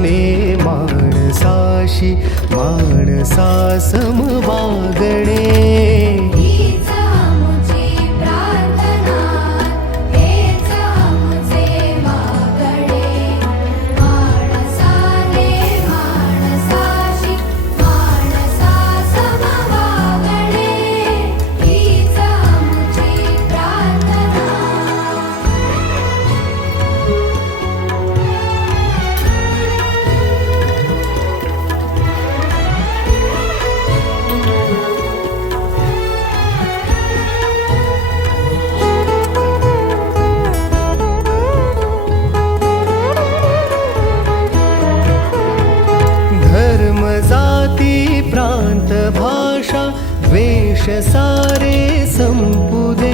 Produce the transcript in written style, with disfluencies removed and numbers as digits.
माने माणसाशी माणसा सम वागणे. जाती प्रांत भाषा द्वेष सारे संपुदे.